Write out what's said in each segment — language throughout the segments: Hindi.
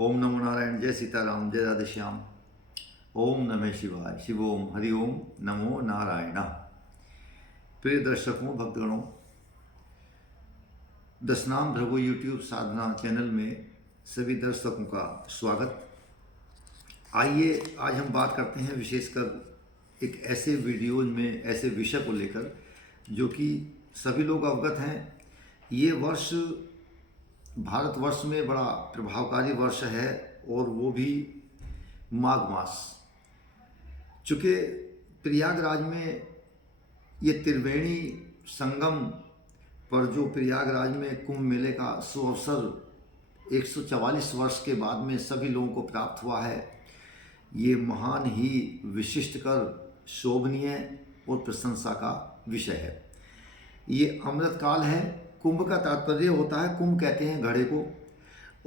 ओम नमो नारायण, जय सीताराम, जय राधे श्याम। ओम नमः शिवाय, शिव ओम, हरि ओम, नमो नारायण। प्रिय दर्शकों, भक्तगणों, दशनाम भृगु यूट्यूब साधना चैनल में सभी दर्शकों का स्वागत। आइए आज हम बात करते हैं विशेषकर एक ऐसे वीडियो में, ऐसे विषय को लेकर जो कि सभी लोग अवगत हैं। ये वर्ष भारतवर्ष में बड़ा प्रभावकारी वर्ष है और वो भी माघ मास। चूँकि प्रयागराज में ये त्रिवेणी संगम पर जो प्रयागराज में कुंभ मेले का सुअवसर 144 वर्ष के बाद में सभी लोगों को प्राप्त हुआ है, ये महान ही विशिष्ट कर शोभनीय और प्रशंसा का विषय है। ये अमृत काल है। कुंभ का तात्पर्य होता है, कुंभ कहते हैं घड़े को,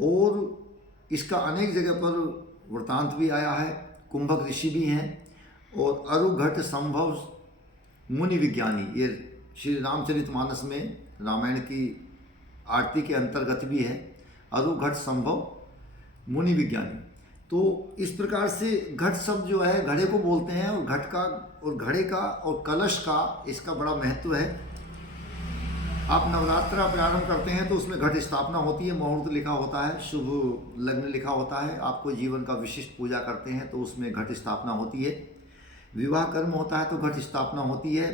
और इसका अनेक जगह पर वृतांत भी आया है। कुंभक ऋषि भी हैं और अरुघट संभव मुनि विज्ञानी, ये श्री रामचरितमानस में रामायण की आरती के अंतर्गत भी है, अरुघट संभव मुनि विज्ञानी। तो इस प्रकार से घट शब्द जो है घड़े को बोलते हैं, और घट का और घड़े का और कलश का इसका बड़ा महत्व है। आप नवरात्रा प्रारंभ करते हैं तो उसमें घट स्थापना होती है, मुहूर्त लिखा होता है, शुभ लग्न लिखा होता है। आपको जीवन का विशिष्ट पूजा करते हैं तो उसमें घट स्थापना होती है। विवाह कर्म होता है तो घट स्थापना होती है।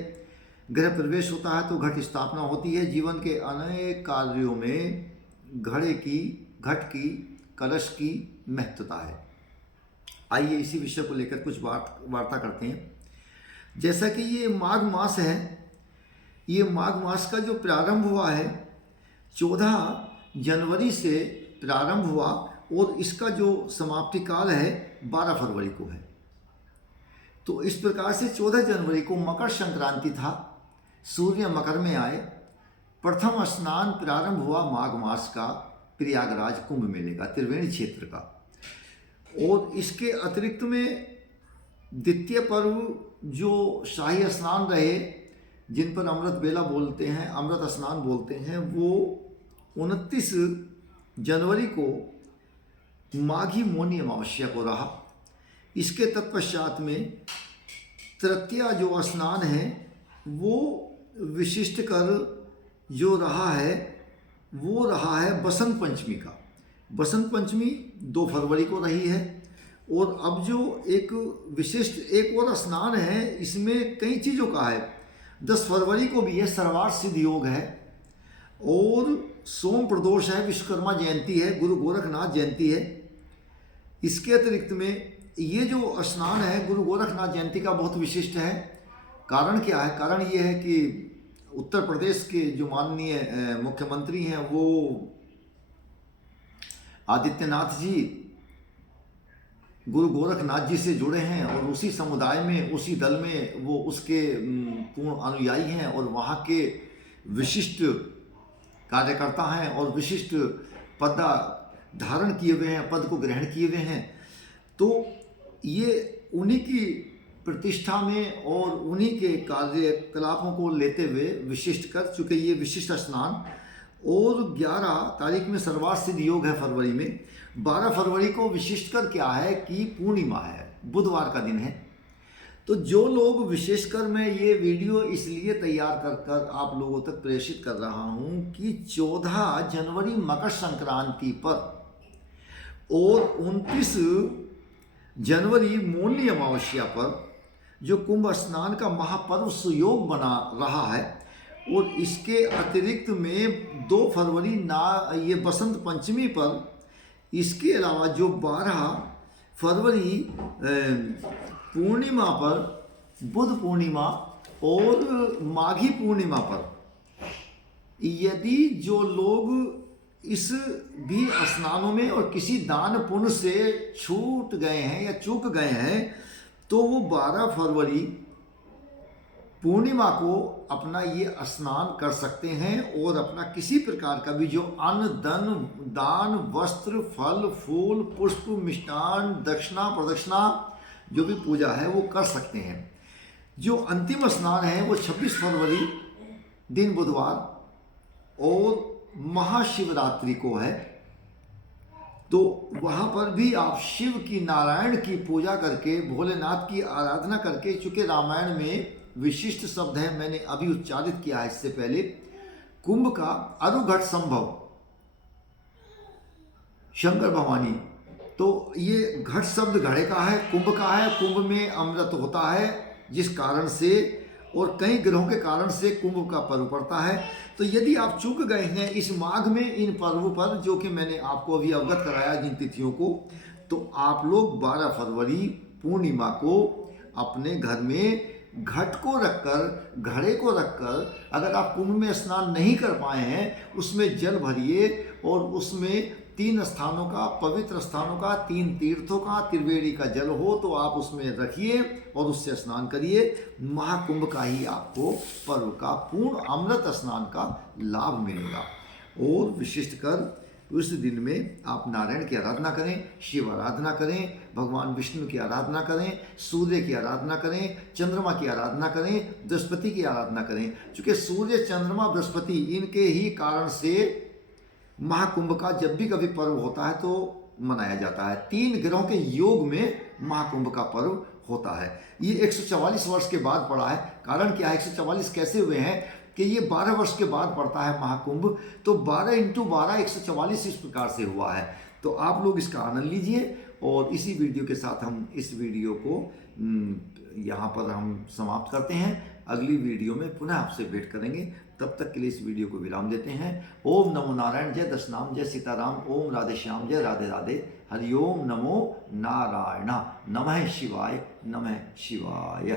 गृह प्रवेश होता है तो घट स्थापना होती है। जीवन के अनेक कार्यों में घट की कलश की महत्वता है। आइए इसी विषय को लेकर कुछ वार्ता करते हैं। जैसा कि ये माघ मास है, ये माघ मास का जो प्रारंभ हुआ है 14 जनवरी से प्रारंभ हुआ और इसका जो समाप्ति काल है 12 फरवरी को है। तो इस प्रकार से 14 जनवरी को मकर संक्रांति था, सूर्य मकर में आए, प्रथम स्नान प्रारंभ हुआ माघ मास का प्रयागराज कुंभ मेले का, त्रिवेणी क्षेत्र का। और इसके अतिरिक्त में द्वितीय पर्व जो शाही स्नान रहे, जिन पर अमृत बेला बोलते हैं, अमृत स्नान बोलते हैं, वो 29 जनवरी को माघी मौनी अमावस्या को रहा। इसके तत्पश्चात में तृतीया जो स्नान है वो विशिष्ट कर जो रहा है वो रहा है बसंत पंचमी का। बसंत पंचमी 2 फरवरी को रही है। और अब जो एक विशिष्ट एक और स्नान है, इसमें कई चीज़ों का है। 10 फरवरी को भी है, सर्वार्थ सिद्ध योग है, और सोम प्रदोष है, विश्वकर्मा जयंती है, गुरु गोरखनाथ जयंती है। इसके अतिरिक्त में ये जो स्नान है गुरु गोरखनाथ जयंती का बहुत विशिष्ट है। कारण क्या है? कारण ये है कि उत्तर प्रदेश के जो माननीय मुख्यमंत्री हैं वो आदित्यनाथ जी गुरु गोरखनाथ जी से जुड़े हैं, और उसी समुदाय में, उसी दल में वो उसके पूर्ण अनुयायी हैं, और वहाँ के विशिष्ट कार्यकर्ता हैं और विशिष्ट पद धारण किए हुए हैं, पद को ग्रहण किए हुए हैं। तो ये उन्हीं की प्रतिष्ठा में और उन्हीं के कार्यकलापों को लेते हुए विशिष्ट कर चूँकि ये विशिष्ट स्नान। और 11 तारीख में सर्वार्थ सिद्ध योग है फरवरी में। 12 फरवरी को विशिष्ट कर क्या है कि पूर्णिमा है, बुधवार का दिन है। तो जो लोग, विशेषकर मैं ये वीडियो इसलिए तैयार कर आप लोगों तक प्रेषित कर रहा हूँ कि 14 जनवरी मकर संक्रांति पर और 29 जनवरी मौनी अमावस्या पर जो कुंभ स्नान का महापर्व सुयोग बना रहा है, और इसके अतिरिक्त में 2 फरवरी ये बसंत पंचमी पर, इसके अलावा जो 12 फरवरी पूर्णिमा पर, बुध पूर्णिमा और माघी पूर्णिमा पर, यदि जो लोग इस भी स्नानों में और किसी दान पुण्य से छूट गए हैं या चूक गए हैं, तो वो 12 फरवरी पूर्णिमा को अपना ये स्नान कर सकते हैं, और अपना किसी प्रकार का भी जो अन्न दान वस्त्र फल फूल पुष्प मिष्टान दक्षिणा प्रदक्षिणा जो भी पूजा है वो कर सकते हैं। जो अंतिम स्नान है वो 26 फरवरी दिन बुधवार और महाशिवरात्रि को है। तो वहाँ पर भी आप शिव की, नारायण की पूजा करके, भोलेनाथ की आराधना करके, चूँकि रामायण में विशिष्ट शब्द है, मैंने अभी उच्चारित किया है इससे पहले, कुंभ का अरुघट संभव, शंकर भवानी। तो ये घट शब्द घड़े का है, कुंभ का है, कुंभ में अमृत होता है, जिस कारण से और कई ग्रहों के कारण से कुंभ का पर्व पड़ता है। तो यदि आप चूक गए हैं इस माघ में इन पर्वों पर, जो कि मैंने आपको अभी अवगत कराया जिन तिथियों को, तो आप लोग 12 फरवरी पूर्णिमा को अपने घर में घट को रखकर, घड़े को रखकर, अगर आप कुंभ में स्नान नहीं कर पाए हैं उसमें जल भरिए और उसमें 3 स्थानों का, पवित्र स्थानों का, 3 तीर्थों का, त्रिवेणी का जल हो तो आप उसमें रखिए और उससे स्नान करिए। महाकुंभ का ही आपको पर्व का पूर्ण अमृत स्नान का लाभ मिलेगा। और विशिष्ट कर उस दिन में आप नारायण की आराधना करें, शिव आराधना करें, भगवान विष्णु की आराधना करें, सूर्य की आराधना करें, चंद्रमा की आराधना करें, बृहस्पति की आराधना करें। चूँकि सूर्य, चंद्रमा, बृहस्पति इनके ही कारण से महाकुंभ का जब भी कभी पर्व होता है तो मनाया जाता है। 3 ग्रहों के योग में महाकुंभ का पर्व होता है। ये 144 वर्ष के बाद पड़ा है। कारण क्या है, 144 कैसे हुए हैं कि ये 12 वर्ष के बाद पड़ता है महाकुंभ। तो 12 × 12 144 इस प्रकार से हुआ है। तो आप लोग इसका आनंद लीजिए। और इसी वीडियो के साथ हम इस वीडियो को यहाँ पर हम समाप्त करते हैं। अगली वीडियो में पुनः आपसे भेंट करेंगे। तब तक के लिए इस वीडियो को विराम देते हैं। ओम नमो नारायण, जय दशनाम, जय सीताराम, ओम राधे श्याम, जय राधे राधे, हरिओम नमो नारायण, नमः शिवाय, नमः शिवाय।